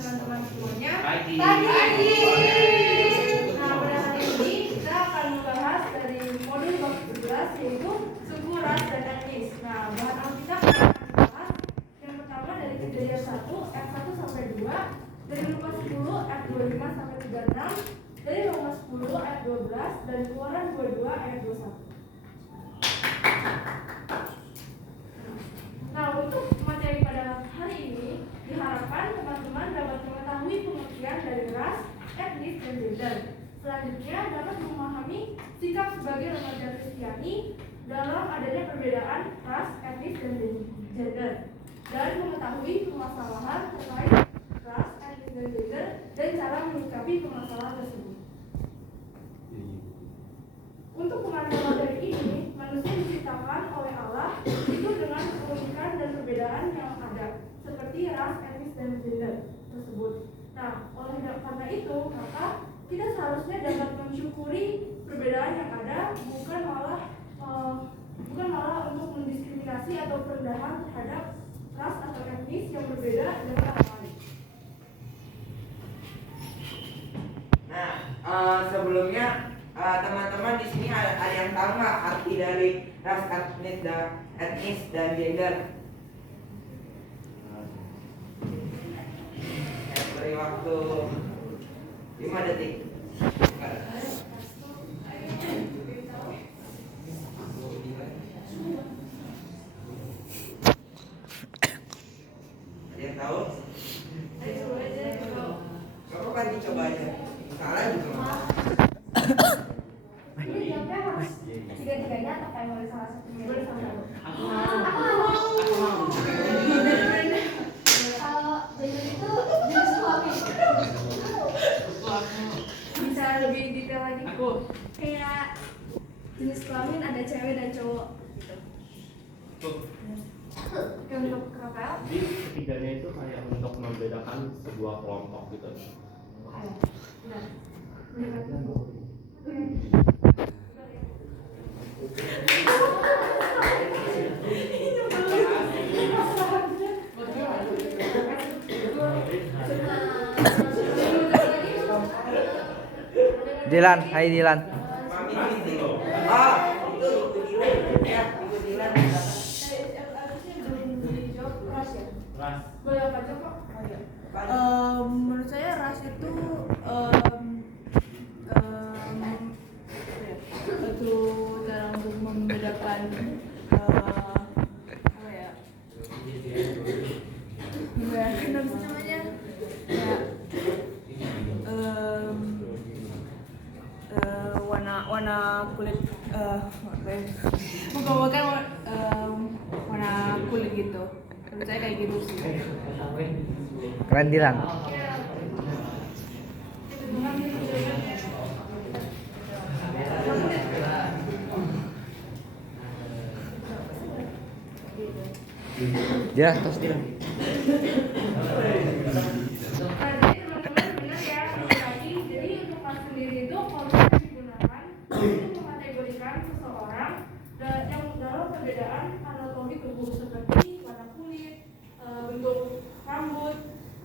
teman-teman semuanya. Pagi. Nah, pada hari ini kita akan membahas dari modul bab 11 yaitu suku, ras, dan etnis. Nah, bahan alkitab yang akan dibahas yang pertama dari Kejadian 1 ayat 1 sampai 2, dari Lukas 10 ayat 25 sampai 36, dari Roma 10 ayat 12, dan Keluaran 22 ayat 21. Nah, untuk materi pada hari ini diharapkan teman-teman dapat mengetahui pengertian dari ras, etnis, dan gender. Selanjutnya dapat memahami sikap sebagai remaja Kristiani dalam adanya perbedaan ras, etnis, dan gender, dan mengetahui permasalahan terkait ras, etnis, dan gender, dan cara menyikapi permasalahan tersebut. Untuk pengertian materi ini, manusia diciptakan oleh Allah itu dengan keunikan dan perbedaan yang ada, seperti ras, etnis, dan gender tersebut. Nah, oleh karena itu, maka kita seharusnya dapat mensyukuri perbedaan yang ada, bukan malah untuk mendiskriminasi atau perendahan terhadap ras atau etnis yang berbeda dengan orang lain. Nah, sebelumnya teman-teman di sini ada yang tahu nggak arti dari ras, etnis, dan gender? Beri waktu 5 detik. Ada yang tahu? Gak apa-apa, dicoba aja. Salah juga nggak apa-apa. Ini jawabnya harus tiga-tiganya atau kayak boleh salah satunya? Boleh salah satu. Aku mau. Kalau gender itu jenis kelamin. Bisa lebih detail lagi? Kayak jenis kelamin ada cewek dan cowok gitu. Untuk Rafael? Jadi ketiganya itu kayak untuk membedakan sebuah kelompok gitu. Benar. Dilan, hai Dilan. Itu Ibu Dilan ya, Ibu Dilan. Harusnya belum dijawab ras ya? Ras. Boleh apa aja kok? Menurut saya ras itu itu cara untuk membedakan apa ya? Membedakan apa sih namanya? Kayak warna kulit bukan warna kulit gitu. Menurut saya kayak gitu sih. Keren Dilan. Ya, terus Dilan. Teman-teman benar ya, lagi. Jadi untuk ras sendiri itu konsep digunakan untuk mengkategorikan seseorang yang dalam perbedaan anatomi tubuh seperti warna kulit, bentuk rambut,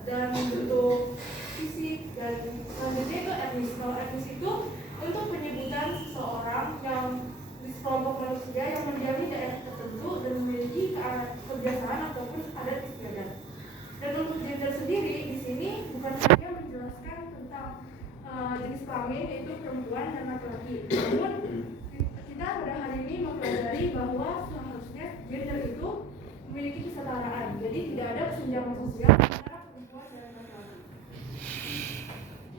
dan bentuk fisik. Dan selanjutnya itu etnis. Kalau etnis itu untuk penyebutan seseorang yang di sekelompok manusia yang mendiami daerah tertentu dan memiliki kebiasaan ataupun adat istiadat. Dan untuk gender sendiri di sini bukan hanya menjelaskan tentang jenis kelamin yaitu perempuan dan laki-laki, namun kita pada hari ini mempelajari bahwa seharusnya gender itu memiliki kesetaraan, jadi tidak ada kesenjangan sosial antara perempuan dan laki-laki.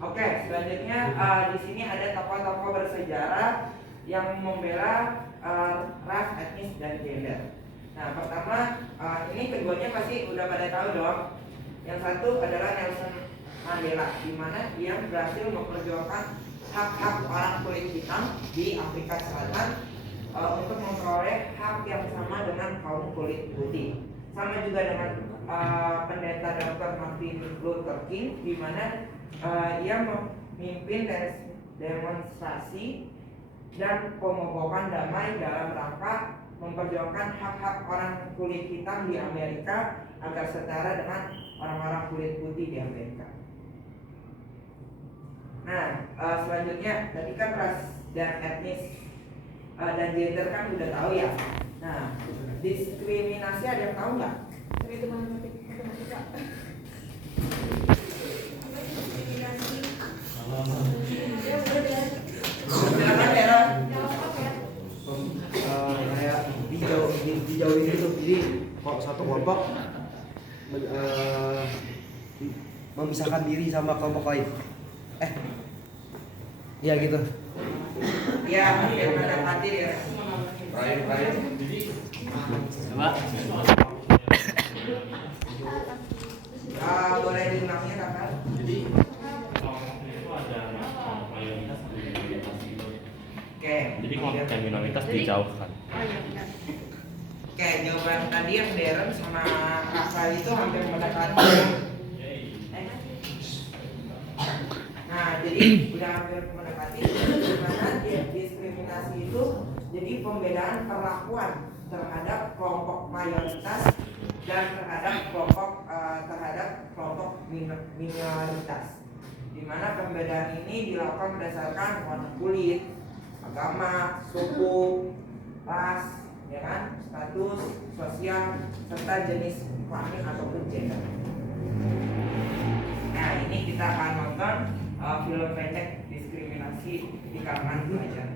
Oke, selanjutnya di sini ada tokoh-tokoh bersejarah yang membela ras, etnis, dan gender. Nah, pertama ini keduanya pasti udah pada tahu dong. Yang satu adalah Nelson Mandela, di mana dia berhasil memperjuangkan hak-hak orang kulit hitam di Afrika Selatan untuk memperoleh hak yang sama dengan kaum kulit putih. Sama juga dengan pendeta Dr. Martin Luther King, di mana ia memimpin demonstrasi dan pemogokan damai dalam rangka memperjuangkan hak-hak orang kulit hitam di Amerika agar setara dengan orang-orang kulit putih di Amerika. Nah, selanjutnya tadi kan ras dan etnis dan gender kan udah tahu ya. Nah, diskriminasi ada yang tahu nggak? Tapi itu matematika. Silakan Dera. Kayak dijauhin gitu. Jadi kalau satu kelompok memisahkan diri sama kelompok lain. Iya gitu. Ya, yang mendapati ya. Boleh diulangnya kakak? Jadi kelompoknya itu ada mayoritas dan minoritas gitu. Oke. Jadi kelompok yang minoritas dijauhkan. Oke, jawaban tadi yang Darren sama Rafael itu hampir mendekati. Nah, jadi udah hampir mendekati. Dimana diskriminasi itu jadi pembedaan perlakuan terhadap kelompok mayoritas dan terhadap kelompok minoritas. Dimana pembedaan ini dilakukan berdasarkan warna kulit, agama, suku, ras, ya kan, status sosial serta jenis kelamin ataupun gender. Nah, ini kita akan nonton film pendek diskriminasi di kalangan pelajar.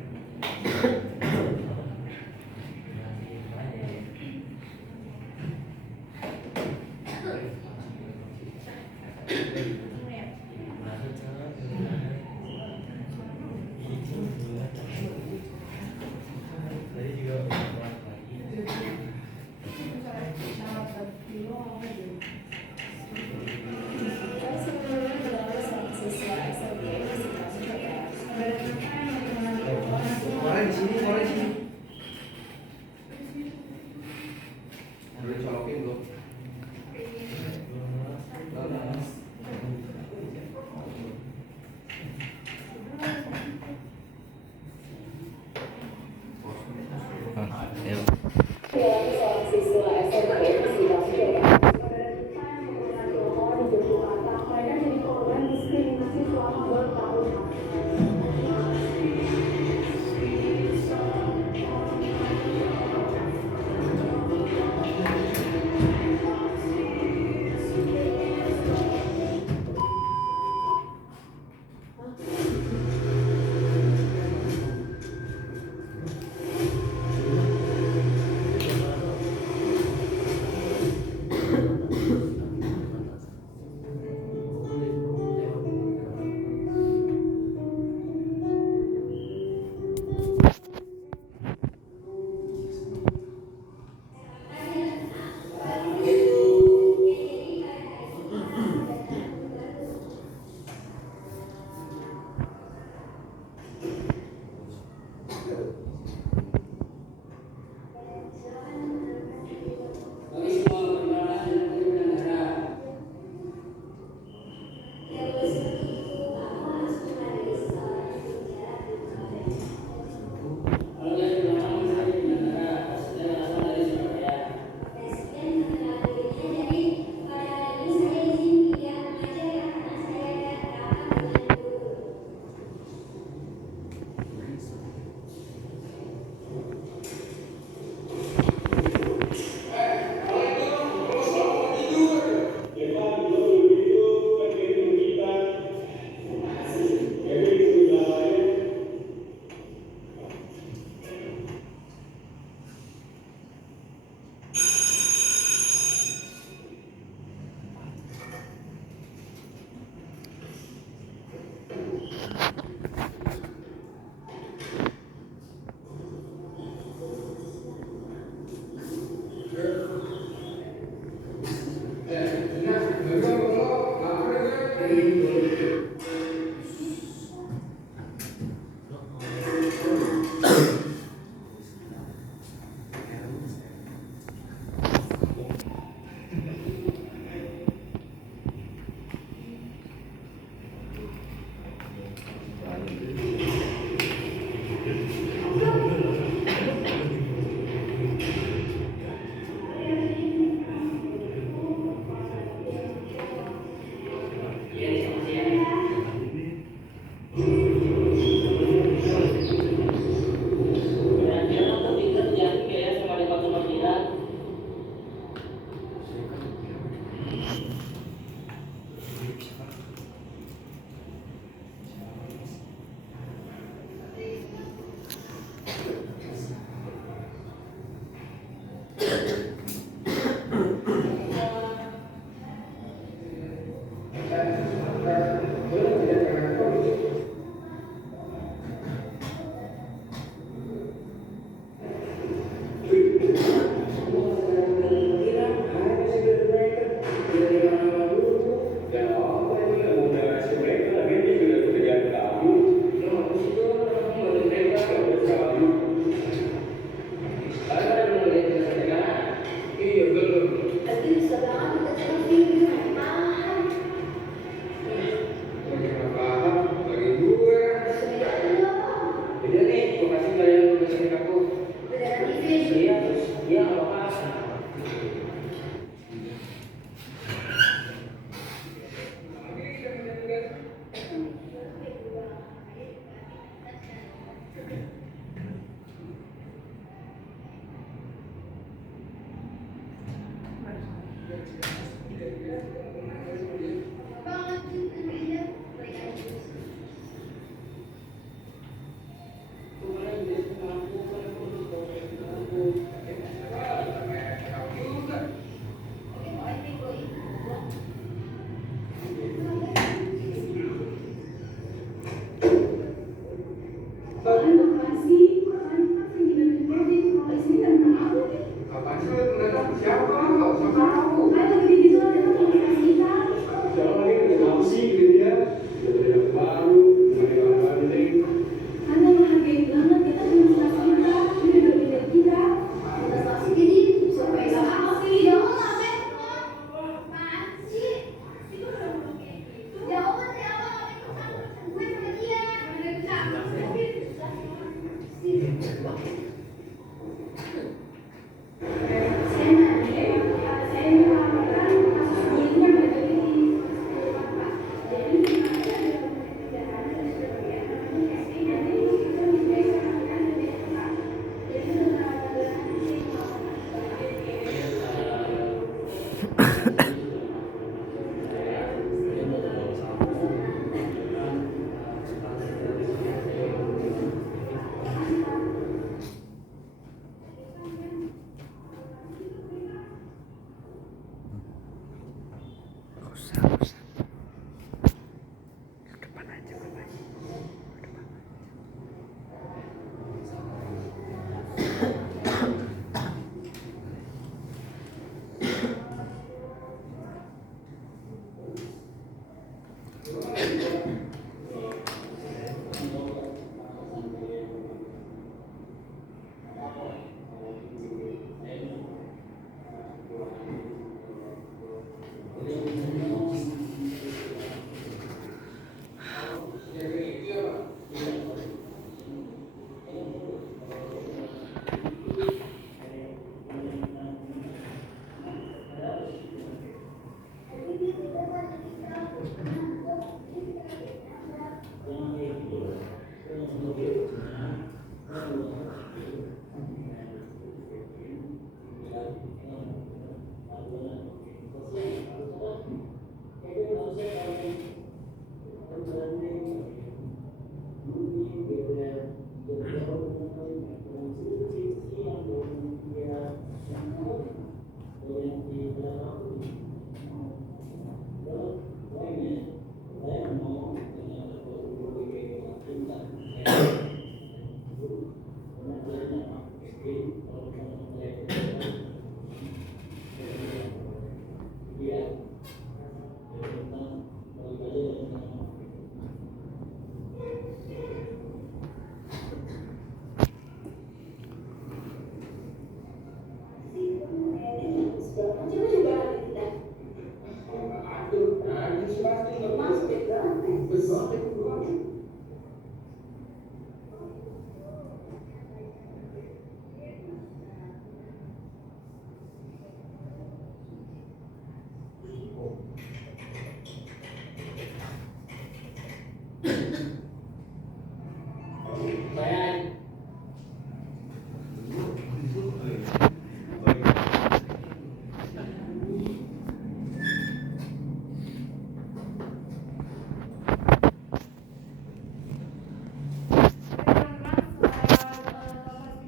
Orang di sini. Udah dicolokin belum?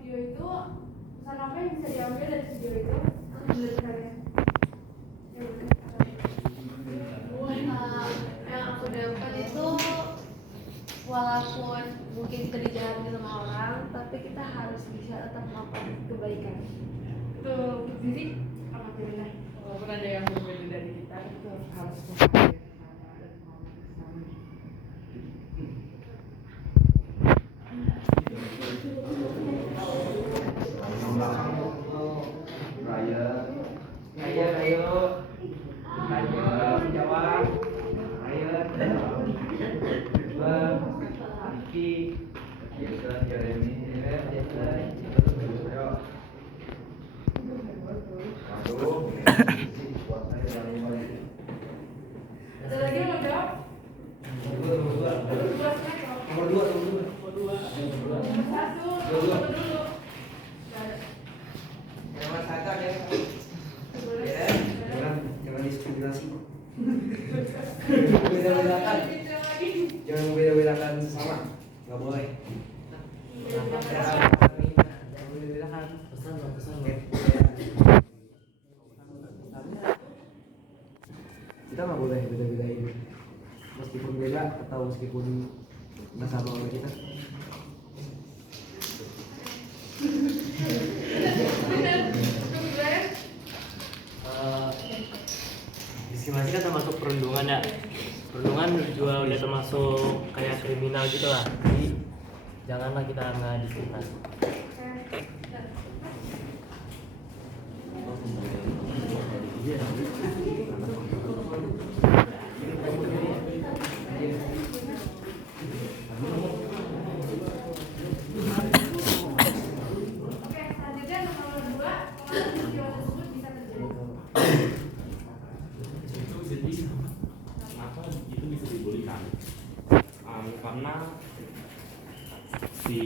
Video itu pesan apa yang bisa diambil dari video itu menurut kalian? Yang aku dapat itu walaupun mungkin kita dijahati sama orang, tapi kita harus bisa tetap melakukan kebaikan. Itu untuk diri alhamdulillah. Walaupun ada yang berbeda dari kita, itu harus menghargai sama dan mau bersama. Ada lagi yang mau jawab? Nomor 2. Nomor 1, nomor dulu. Nomor 1 ada yang Jangan diskriminasi. Beda-bedakan. Jangan beda-bedakan sesama. Nggak boleh. Jangan beda-bedakan. Pesan. Kita nggak boleh beda-bedain. Meskipun beda atau meskipun nggak sama oleh kita. Diskriminasi kan termasuk perundungan ya. Perundungan juga udah termasuk kayak kriminal gitu lah. Jadi janganlah kita nggak diskriminasi. Oke, selanjutnya nomor 2, mengapa peristiwa tersebut bisa terjadi? Itu jadi kenapa itu bisa dibullykan? Karena si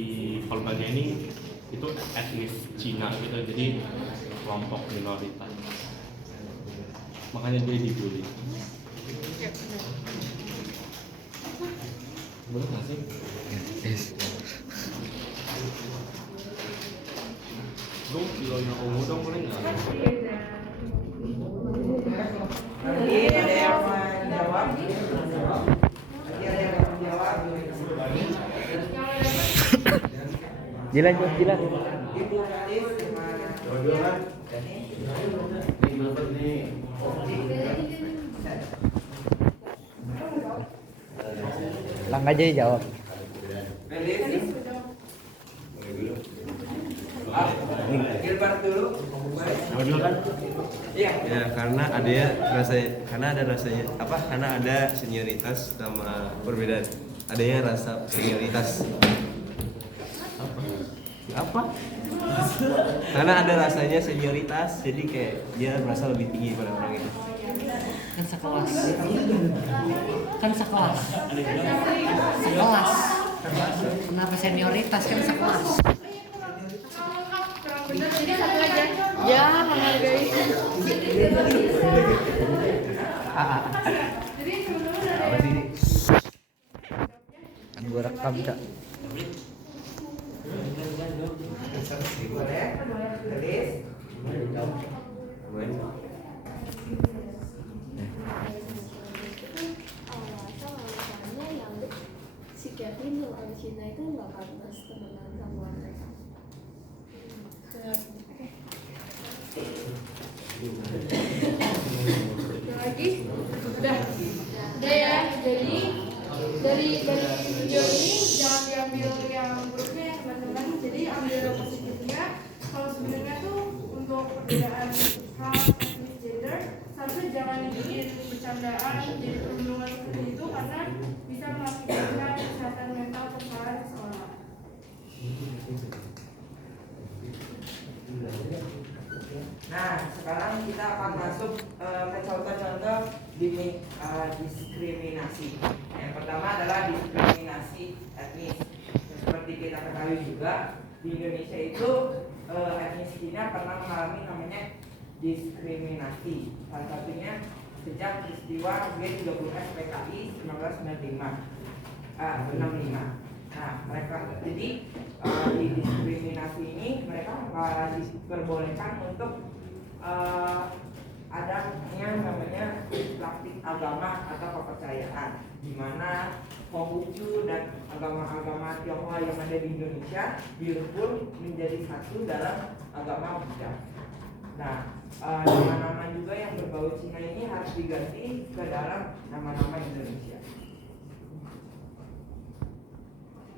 korbannya ini itu etnis Cina gitu, jadi kelompok minoritas, makanya dia dibully. Boleh nggak sih? Lu kilonya ungu dong, boleh nggak? Nanti ada yang menjawab. Jilan. Ibu Kadis gimana? Langga jadi jawab. Felis, Tadi sudah jawab. Gilbert dulu. Nama dulu kan? Iya. Ya karena ada rasanya apa? Karena ada senioritas sama perbedaan. Adanya rasa senioritas. Apa? Karena ada rasanya senioritas, jadi kayak dia merasa lebih tinggi pada orang itu. Kan sekelas. Kan sekelas. Sekelas. Kenapa senioritas kan sekelas? Bener, jadi satu aja. Ya, menghargai. Jadi sebenarnya ada Apa sih ini? Kan gua rekam Cak. Boleh? Felis. Alasannya yang si Kevin yang orang Cina itu nggak pantas temenan sama mereka. lagi udah ya. Jadi dari video ini jangan diambil yang buruknya ya teman-teman, jadi ambil yang positifnya. Kalau sebenarnya tuh untuk perbedaan ras, etnis, gender seharusnya jangan dibikin bercandaan jadi perundungan seperti itu, karena bisa mengakibatkan kesehatan mental kesalahan seseorang. Nah, sekarang kita akan masuk ke contoh-contoh diskriminasi. Yang pertama adalah diskriminasi etnis. Seperti kita ketahui juga, di Indonesia itu etnis Cina pernah mengalami namanya diskriminasi. Salah satunya sejak peristiwa G30S PKI 1965. Nah, mereka jadi di diskriminasi ini mereka diperbolehkan untuk adanya namanya praktik agama atau kepercayaan, di mana Konghucu dan agama-agama Tionghoa yang ada di Indonesia dirubah menjadi satu dalam agama Buddha. Nah, nama-nama juga yang berbau Cina ini harus diganti ke dalam nama-nama Indonesia.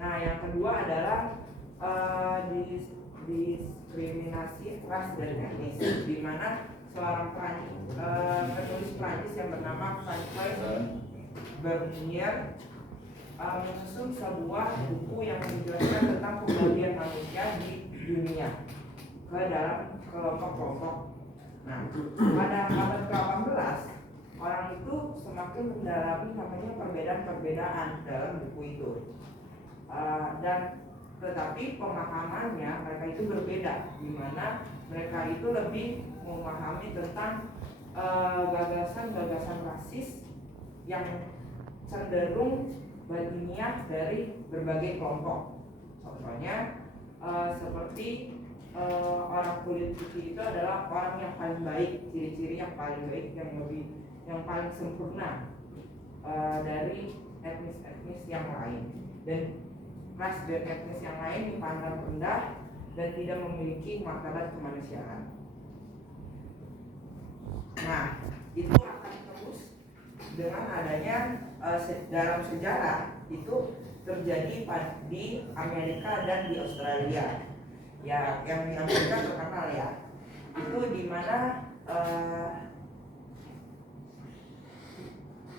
Nah, yang kedua adalah diskriminasi ras dan etnis, di mana seorang penulis Prancis yang bernama François Bernier menyusun sebuah buku yang menjelaskan tentang pembagian manusia di dunia ke dalam kelompok-kelompok. Nah, pada abad ke-18 orang itu semakin mendalami namanya perbedaan-perbedaan dalam buku itu. Dan tetapi pemahamannya mereka itu berbeda, di mana mereka itu lebih memahami tentang gagasan-gagasan rasis yang cenderung batiniah dari berbagai kelompok. Contohnya seperti orang kulit putih itu adalah orang yang paling baik, ciri-ciri yang paling baik, yang paling sempurna dari etnis-etnis yang lain. Dan ras dan etnis yang lain dipandang rendah dan tidak memiliki martabat kemanusiaan. Nah, itu akan terus dengan adanya dalam sejarah itu terjadi di Amerika dan di Australia. Ya, yang di Amerika terkenal ya. Itu di mana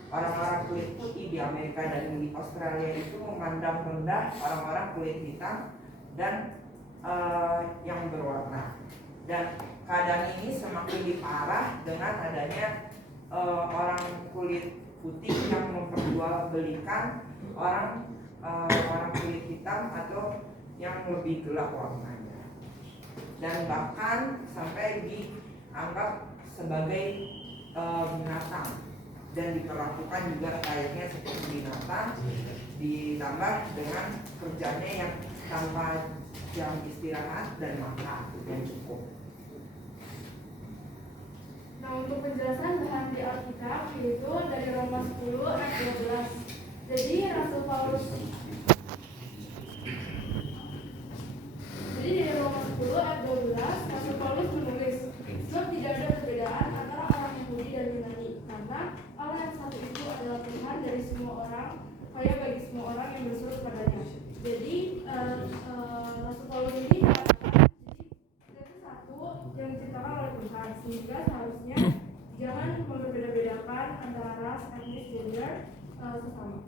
orang-orang kulit putih di Amerika dan di Australia itu memandang rendah orang-orang kulit hitam dan yang berwarna. Dan keadaan ini semakin diparah dengan adanya orang kulit putih yang memperjualbelikan orang kulit hitam atau yang lebih gelap warnanya, dan bahkan sampai dianggap sebagai binatang dan diperlakukan juga kayaknya seperti binatang, ditambah dengan kerjanya yang tanpa jam istirahat dan makan yang cukup. Nah, untuk penjelasan bahan di Alkitab yaitu dari Roma 10 ayat 12. Jadi Rasul Paulus dari Roma 10 ayat 12 Rasul Paulus menulis, sebab tidak ada perbedaan antara orang Yahudi dan Yunani, karena Allah yang satu itu adalah Tuhan dari semua orang kaya bagi semua orang yang berseru kepadanya. Jadi Rasul Paulus ini mengatakan kita itu satu yang diciptakan oleh Tuhan, sehingga seharusnya jangan memberbeda-bedakan antara ras, etnis, gender sesama.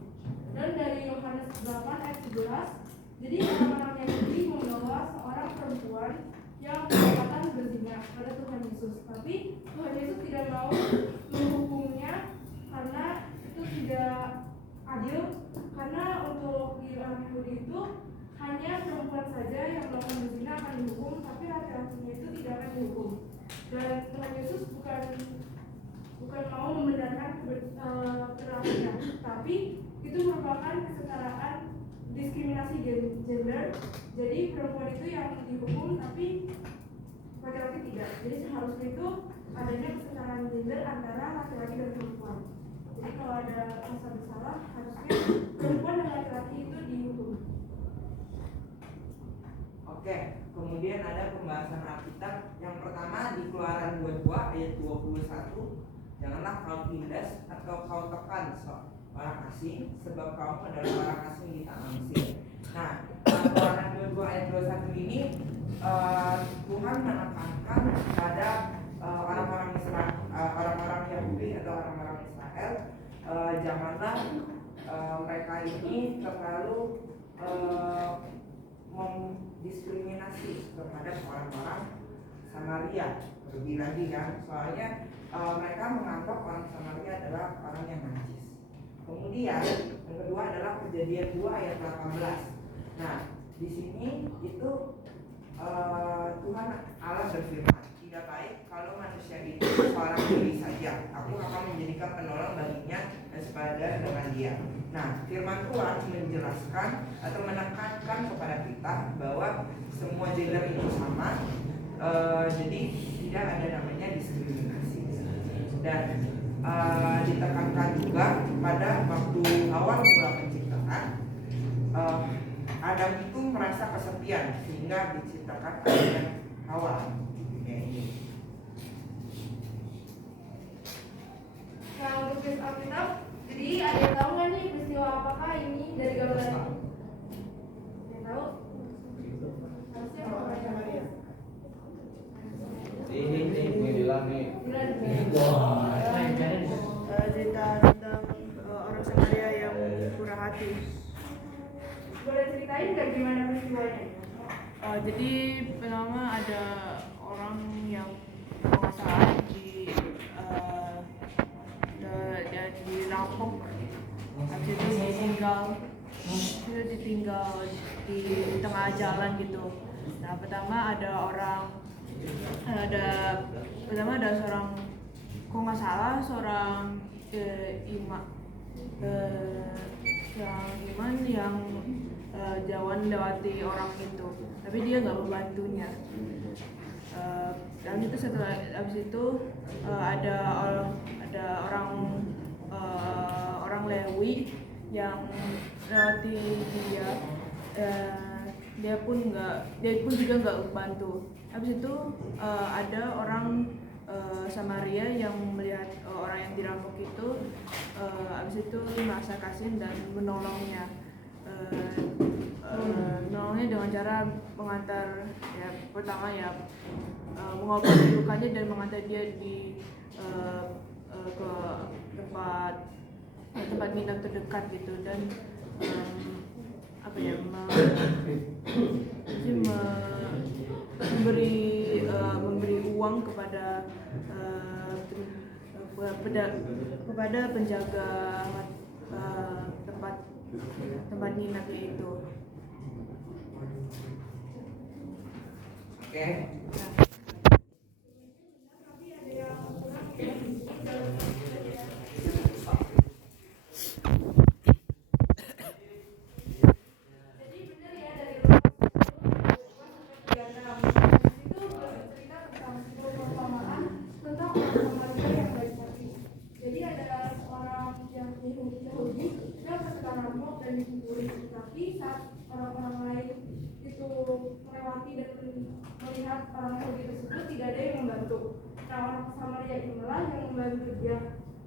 Dan dari Yohanes 8 ayat 11, jadi orang-orang Yahudi membawa seorang perempuan yang kedapatan berzina pada Tuhan Yesus, tapi Tuhan Yesus tidak mau menghukumnya karena itu tidak adil, karena untuk di orang Yahudi itu hanya perempuan saja yang melakukan berzina akan dihukum, tapi laki-lakinya itu tidak akan dihukum. Dan Tuhan Yesus bukan mau membenarkan perilakunya, tapi itu merupakan kesetaraan diskriminasi gender. Jadi perempuan itu yang dihukum tapi laki-laki tidak. Jadi seharusnya itu adanya kesetaraan gender antara laki-laki dan perempuan. Jadi kalau ada rasa bersalah, harusnya perempuan dan laki-laki itu dihukum. Oke, kemudian ada pembahasan Alkitab. Yang pertama di Keluaran 22 ayat 21. Janganlah kau tindas atau kau tekan orang asing, sebab kamu adalah orang asing di tanah Mesir. Nah, Keluaran 22 ayat 21 ini Tuhan menekankan pada orang-orang Israel, orang-orang Yahudi atau orang-orang Israel, janganlah mereka ini terlalu mendiskriminasi terhadap orang-orang Samaria. Lebih lagi kan, soalnya mereka menganggap orang Samaria adalah orang yang najis. Kemudian yang kedua adalah Kejadian 2 ayat 18. Nah, di sini itu Tuhan Allah berfirman, tidak baik kalau manusia itu seorang diri saja. Aku akan menjadikan penolong baginya dan sepadan dengan dia. Nah, firman Tuhan menjelaskan atau menekankan kepada kita bahwa semua gender itu sama. Jadi tidak ada namanya diskriminasi. Dan ditekankan juga pada waktu awal mula penciptaan, Adam itu merasa kesepian sehingga diciptakan Adam dan Hawa di dunia ini. Nah, untuk kisah Alkitab, jadi ada yang tahu nggak nih peristiwa apakah ini dari gambaran ini? Yang tahu? Harusnya orang Samaria. Ini bilang nih. Cerita tentang orang Samaria yang murah hati. Boleh ceritain nggak gimana peristiwanya? Jadi pertama ada orang yang kalau nggak salah dirampok, habis itu ditinggal di tengah jalan gitu. Nah pertama ada seorang, kok nggak salah seorang iman yang jawan lewati orang itu, tapi dia nggak membantunya. Dan itu setelah habis itu ada orang Lewi yang lewati dia, dia pun juga nggak bantu. Habis itu ada orang Samaria yang melihat orang yang dirampok itu, habis itu merasa kasihan dan menolongnya. Menolongnya dengan cara mengantar, ya pertama ya mengobati lukanya dan mengantar dia ke tempat nginap terdekat gitu, dan memberi uang kepada penjaga tempat nginapnya itu. Oke. Orang-orang lain itu melewati dan melihat orang Yahudi tersebut, tidak ada yang membantu. Nah, orang Samaria inilah yang membantu dia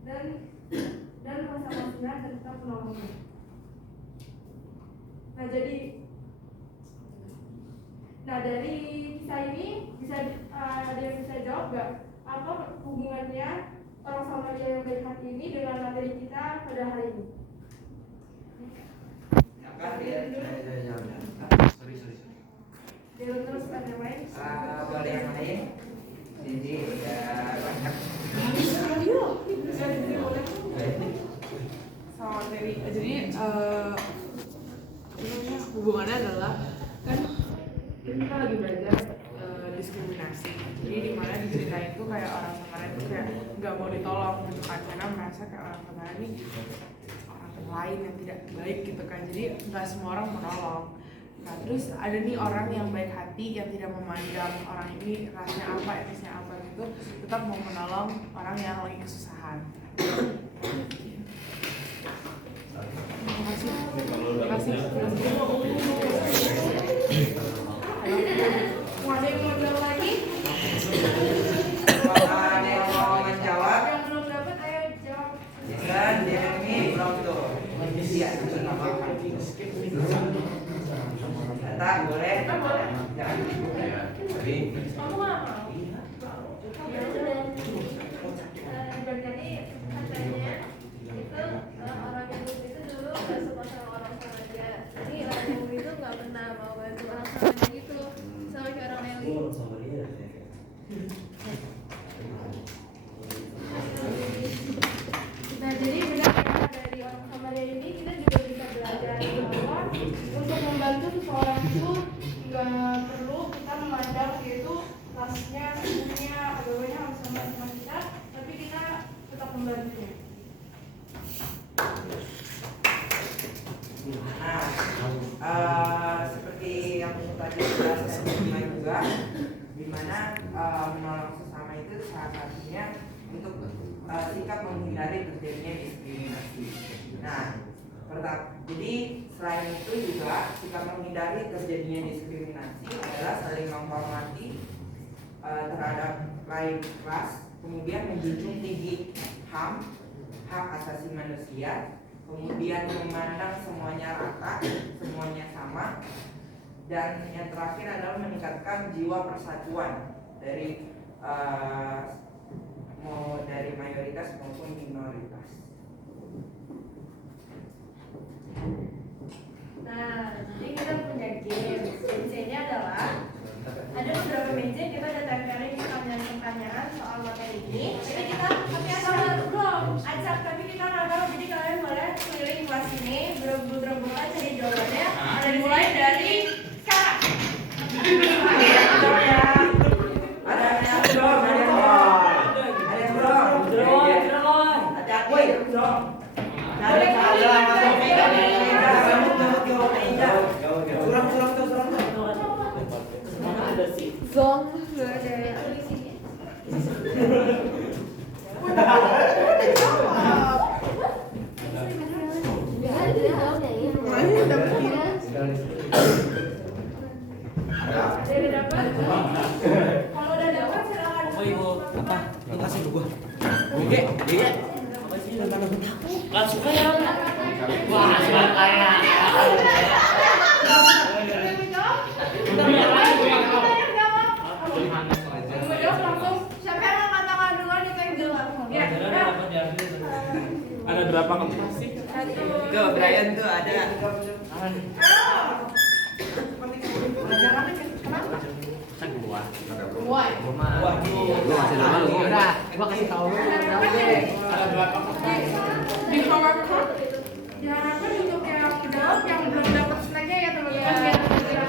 dan merasa kasihan dan tetap menolongnya. Nah dari kisah ini bisa ada yang bisa jawab nggak apa hubungannya orang Samaria yang baik hati ini dengan materi kita pada hari ini? Dia terus ada main. Boleh yang lain? Jadi udah banyak. Sama materi. Jadi hubungannya adalah kan kita lagi belajar diskriminasi. Jadi di mana diceritain tuh kayak orang Samaria itu kayak nggak mau ditolong gitu kan, karena merasa kayak orang Samaria ini orang lain yang tidak baik gitu kan. Jadi nggak semua orang menolong. Nah terus ada nih orang yang baik hati yang tidak memandang orang ini rasnya apa, etnisnya apa gitu, tetap mau menolong orang yang lagi kesusahan. Terima kasih. Ada yang mau jawab lagi? Ada yang mau menjawab? Yang belum dapat ayo jawab. Dan Jeremy Bronto. Iya, Data boleh? Boleh. Jangan. Kamu nggak mau? Jadi katanya itu orang Yahudi itu dulu nggak suka sama orang Samaria. Jadi orang Yahudi itu nggak pernah mau bantu orang Samaria gitu, sama kayak orang Yahudi. Nah jadi benar ya dari orang Samaria ini kita juga bisa belajar bahwa untuk membantu seseorang itu nggak perlu kita memandang yaitu rasnya, sukunya, agamanya harus sama dengan kita, tapi kita tetap membantunya. Nah, seperti yang tadi sudah saya sampaikan juga, di mana menolong sesama itu salah satunya untuk sikap menghindari terjadinya diskriminasi. Nah, jadi selain itu juga sikap menghindari terjadinya diskriminasi adalah saling menghormati terhadap lain ras, kemudian menjunjung tinggi hak asasi manusia, kemudian memandang semuanya rata, semuanya sama, dan yang terakhir adalah meningkatkan jiwa persatuan dari mau dari mayoritas maupun minoritas. Nah, jadi kita punya game. Gamenya adalah ada beberapa meja kita ada tempelin pertanyaan-pertanyaan soal materi ini. Jadi kita belum acak, tapi kita nggak tahu. Jadi kalian boleh keliling kelas ini berebut-rebutan cari jawabannya. Ada dimulai dari sekarang. Zong. Udah dapat? Kalau udah dapat silakan. Oh ibu apa? Makasih lu gua. Oke. Apa sih nggak suka ya? Wah suka ya. Ada berapa kamu sih? Tuh, Brian tuh ada. Lu masih nama lu. Udah, gua kasih tahu lu. Di PowerPoint diharapkan untuk yang jawab yang belum dapat snacknya ya teman-teman biar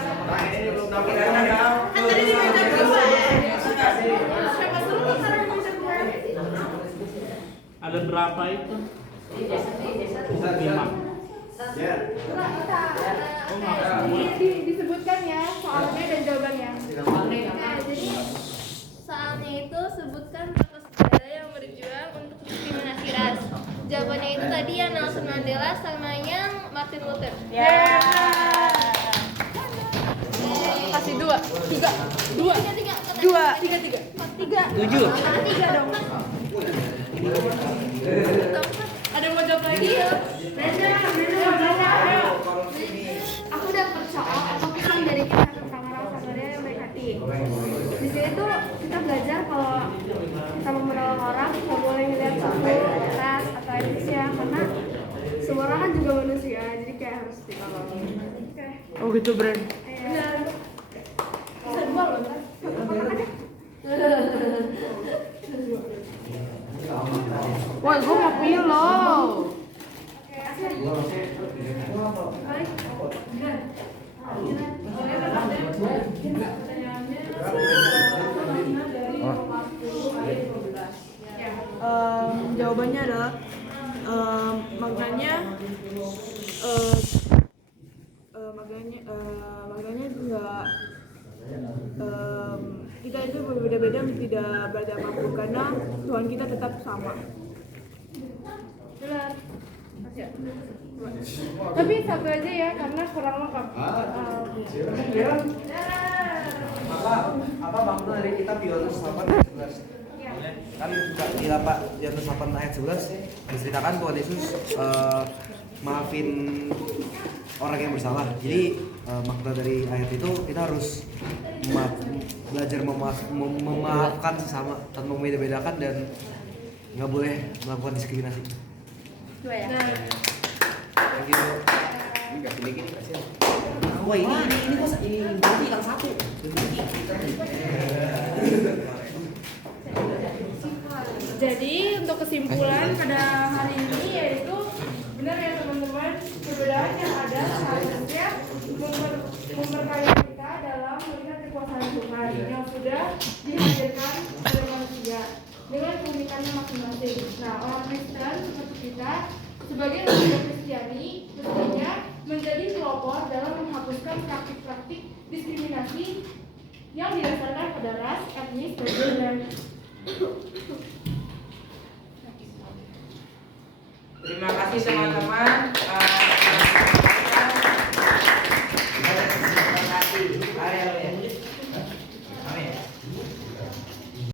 siapa suruh taruh bisa keluar. Ada berapa itu? 5. Disebutkan ya soalnya dan jawabannya. Nah, jadi soalnya itu sebutkan berapa saudara yang berjuang untuk diskriminasi ras. Jawabannya itu tadi yang Nelson Mandela sama yang Martin Luther. Ya. Kasih dua. 7. Tiga dong. Ada yang mau jawab lagi? Brenda mau jawab. Ayo. Aku semua orang kan juga manusia, jadi kayak harus ditolong. Oke. Oh gitu, Bren. Iya. Bisa dua loh, ntar. Makan aja. Woi, gue mau pilo. Oke, asli. Balik. Jawabannya adalah maknanya enggak, kita itu berbeda-beda tidak berarti apapun karena Tuhan kita tetap sama. Benar. Tapi satu aja ya karena kurang lengkap. Apa makna dari kitab Yohanes 8 ayat 11? Kan di Yohanes 8 ayat 11 diceritakan Tuhan Yesus maafin orang yang bersalah. Jadi makna dari ayat itu kita harus belajar memaafkan sesama tanpa membeda-bedakan dan nggak boleh melakukan diskriminasi. Dua ya. Thank you. Ini kasih lagi nih, kasih. Wah ini kok ini hilang satu. Jadi untuk kesimpulan pada hari ini yaitu benar ya teman-teman, perbedaan yang ada seharusnya memperkaya kita dalam melihat kekuasaan Tuhan yang sudah dihadirkan kepada manusia dengan keunikannya masing-masing. Nah, orang Kristen seperti kita sebagai lembaga Kristiani mestinya menjadi pelopor dalam menghapuskan praktik-praktik diskriminasi yang didasarkan pada ras, etnis, dan gender. Terima kasih teman-teman.